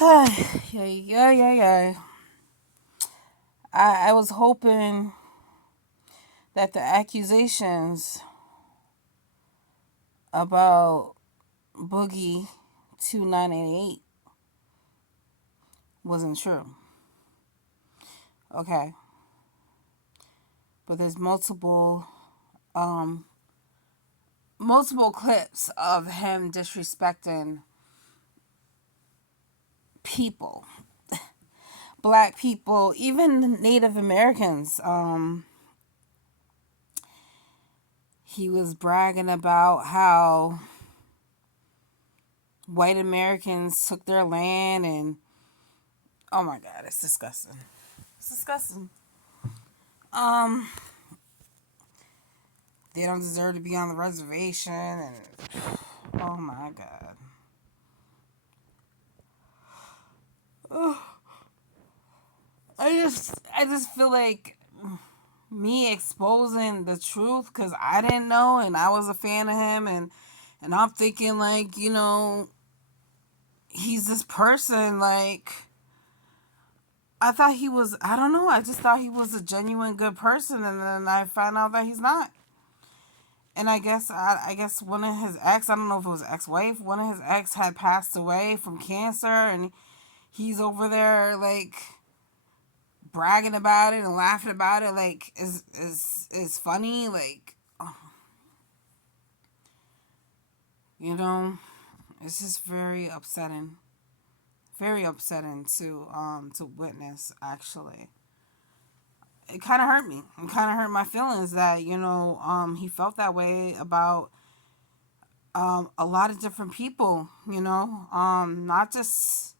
Yeah. I was hoping that the accusations about Boogie2988 wasn't true. Okay. But there's um multiple clips of him disrespecting people. Black people, even Native Americans. He was bragging about how white Americans took their land and oh my god, it's disgusting. It's disgusting. Um, they don't deserve to be on the reservation and oh my god. Ugh. I just feel like me exposing the truth because I didn't know and I was a fan of him and I'm thinking like, he's this person like I thought he was I don't know, I just thought he was a genuine good person and then I found out that he's not. And I guess one of his ex, I don't know if it was ex-wife, one of his ex had passed away from cancer and he's over there like bragging about it and laughing about it like is funny like you know it's just very upsetting to witness actually. It kind of hurt me. It kind of hurt my feelings that he felt that way about a lot of different people, not just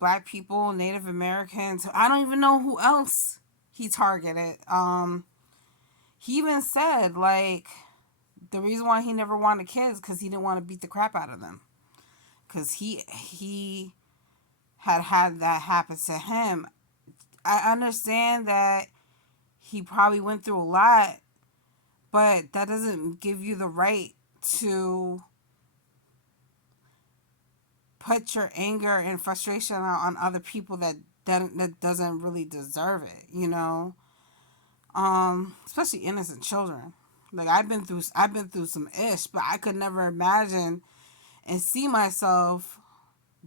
black people, Native Americans. I don't even know who else he targeted. He even said like the reason why he never wanted kids because he didn't want to beat the crap out of them because he had that happen to him. I understand that he probably went through a lot, but that doesn't give you the right to put your anger and frustration out on other people that doesn't really deserve it. Especially innocent children. Like I've been through some ish, but I could never imagine and see myself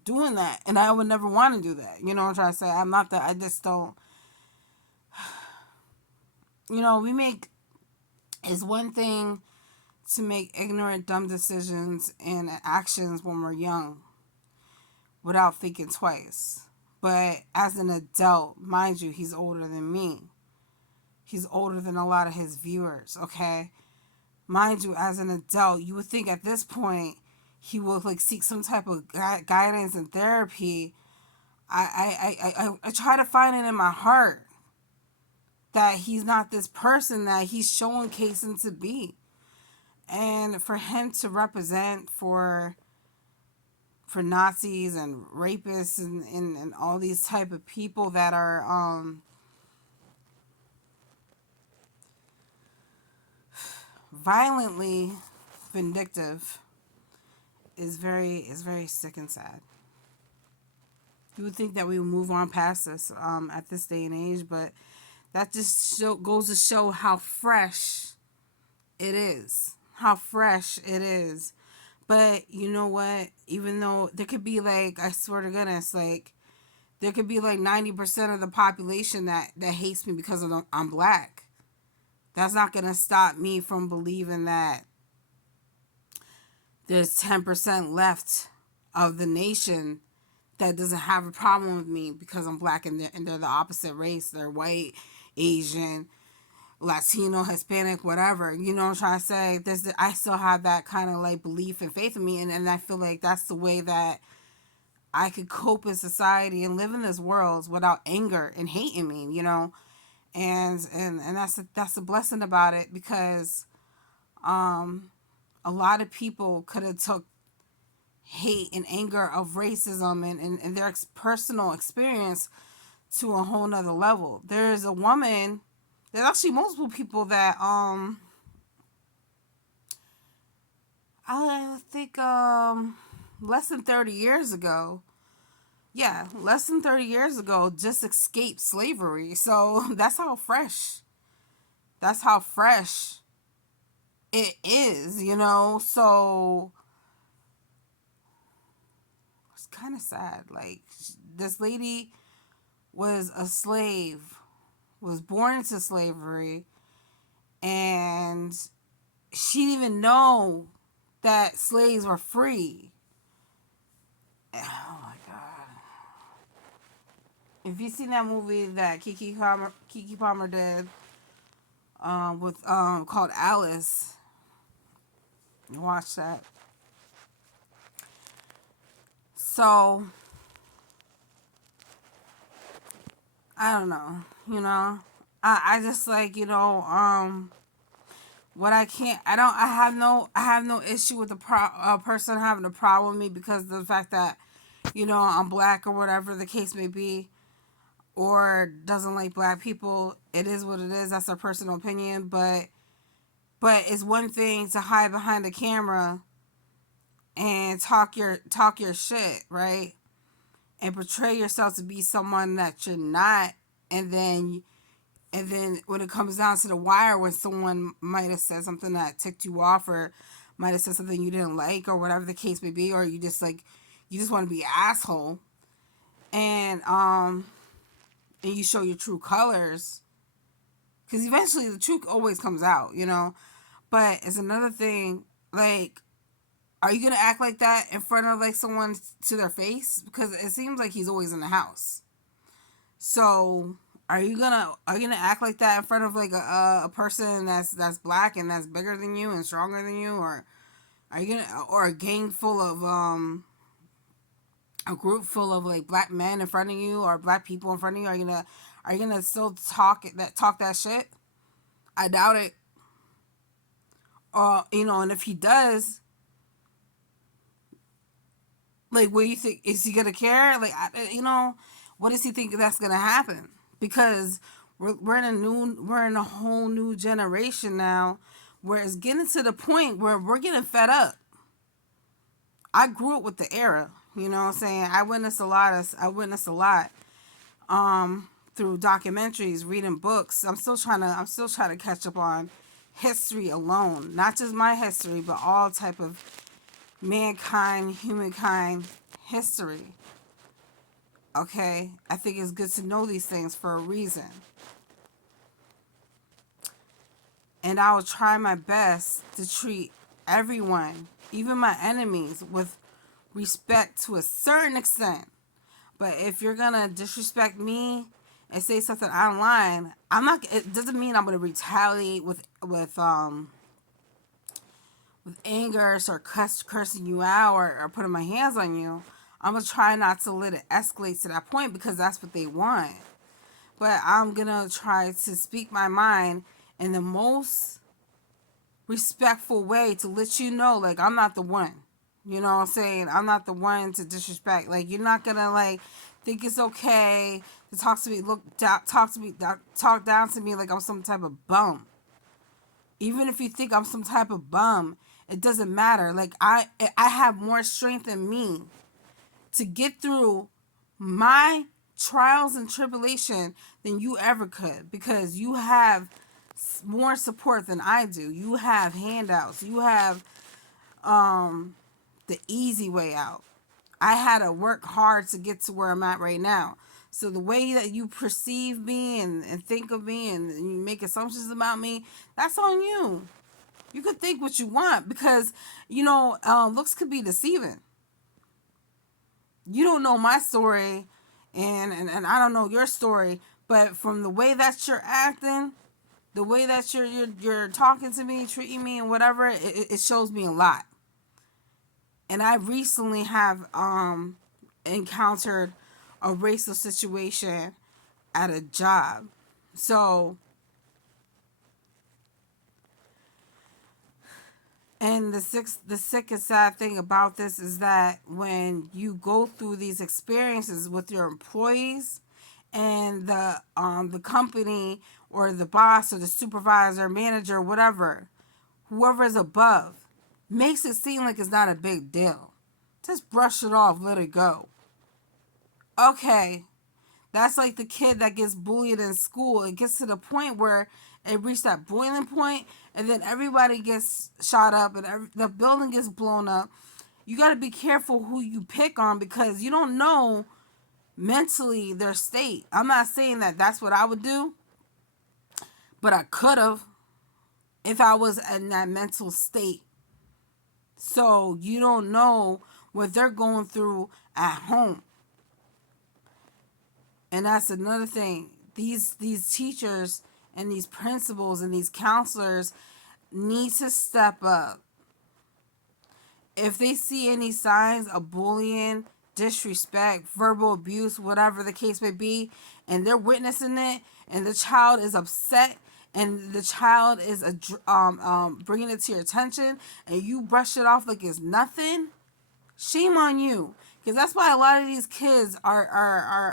doing that, and I would never want to do that. You know what I'm trying to say? I'm not that. I just don't. We make it's one thing to make ignorant, dumb decisions and actions when we're young without thinking twice. But as an adult, mind you, he's older than me. He's older than a lot of his viewers, okay? Mind you, as an adult, you would think at this point he would like seek some type of guidance and therapy. I try to find it in my heart that he's not this person that he's showcasing to be. And for him to represent for Nazis and rapists and all these type of people that are violently vindictive is very sick and sad. You would think that we would move on past this at this day and age, but that just goes to show how fresh it is. How fresh it is. But you know what? Even though there could be like, I swear to goodness, like there could be like 90% of the population that hates me because I'm black. That's not gonna stop me from believing that there's 10% left of the nation that doesn't have a problem with me because I'm black and they're the opposite race. They're white, Asian, Latino, Hispanic, whatever. You know what I'm trying to say? I still have that kind of like belief and faith in me, and I feel like that's the way that I could cope in society and live in this world without anger and hate in me. And that's the blessing about it because a lot of people could have took hate and anger of racism and their personal experience to a whole nother level. There's a woman, there's actually multiple people that I think less than 30 years ago Yeah, less than 30 years ago just escaped slavery. So that's how fresh it is, you know? So it's kind of sad. Like, this lady was a slave, was born into slavery, and she didn't even know that slaves were free. Oh my God. If you've seen that movie that Kiki Palmer did, with called Alice, watch that. So I don't know, you know. I just like, what I can't, I have no issue with a person having a problem with me because of the fact that, I'm black or whatever the case may be, or doesn't like black people. It is what it is. That's their personal opinion. But it's one thing to hide behind the camera and talk your shit, right? And portray yourself to be someone that you're not, and then when it comes down to the wire, when someone might have said something that ticked you off, or might have said something you didn't like, or whatever the case may be, or you just want to be an asshole, and and you show your true colors, because eventually the truth always comes out, But it's another thing, like, are you gonna act like that in front of like someone to their face? Because it seems like he's always in the house. So are you gonna act like that in front of like a person that's black and that's bigger than you and stronger than you, or are you gonna, or a gang full of a group full of like black men in front of you, or black people in front of you? Are you gonna still talk that shit? I doubt it. And if he does, like, what do you think? Is he gonna care? Like, what does he think that's gonna happen? Because we're in a whole new generation now, where it's getting to the point where we're getting fed up. I grew up with the era, you know what I'm saying? I witnessed a lot through documentaries, reading books. I'm still trying to catch up on history alone, not just my history, but all type of mankind, humankind history. Okay, I think it's good to know these things for a reason, and I will try my best to treat everyone, even my enemies, with respect to a certain extent. But if you're gonna disrespect me and say something online, I'm not. It doesn't mean I'm gonna retaliate with anger, or cursing you out, or putting my hands on you. I'm gonna try not to let it escalate to that point, because that's what they want. But I'm gonna try to speak my mind in the most respectful way, to let you know, like, I'm not the one. You know what I'm saying? I'm not the one to disrespect. Like, you're not gonna, like, think it's okay to talk to me, talk down to me like I'm some type of bum. Even if you think I'm some type of bum, it doesn't matter. Like, I have more strength in me to get through my trials and tribulation than you ever could, because you have more support than I do. You have handouts. You have the easy way out. I had to work hard to get to where I'm at right now. So the way that you perceive me and think of me, and you make assumptions about me, that's on you. You could think what you want, because, looks could be deceiving. You don't know my story, and I don't know your story, but from the way that you're acting, the way that you're talking to me, treating me, and whatever, it shows me a lot. And I recently have encountered a racial situation at a job. So, and the sick and sad thing about this is that when you go through these experiences with your employees, and the company, or the boss, or the supervisor, manager, whatever, whoever is above, makes it seem like it's not a big deal. Just brush it off, let it go. Okay, that's like the kid that gets bullied in school. It gets to the point where it reached that boiling point, and then everybody gets shot up, and the building gets blown up. You got to be careful who you pick on, because you don't know mentally their state. I'm not saying that that's what I would do, but I could have if I was in that mental state. So you don't know what they're going through at home. And that's another thing. These teachers and these principals and these counselors need to step up. If they see any signs of bullying, disrespect, verbal abuse, whatever the case may be, and they're witnessing it, and the child is upset, and the child is bringing it to your attention, and you brush it off like it's nothing, shame on you. Because that's why a lot of these kids are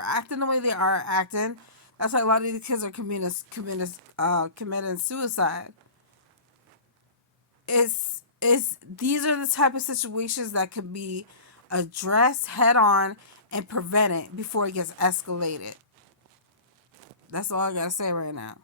acting the way they are acting. That's why a lot of these kids are committing suicide. It's these are the type of situations that can be addressed head on and prevented before it gets escalated. That's all I gotta say right now.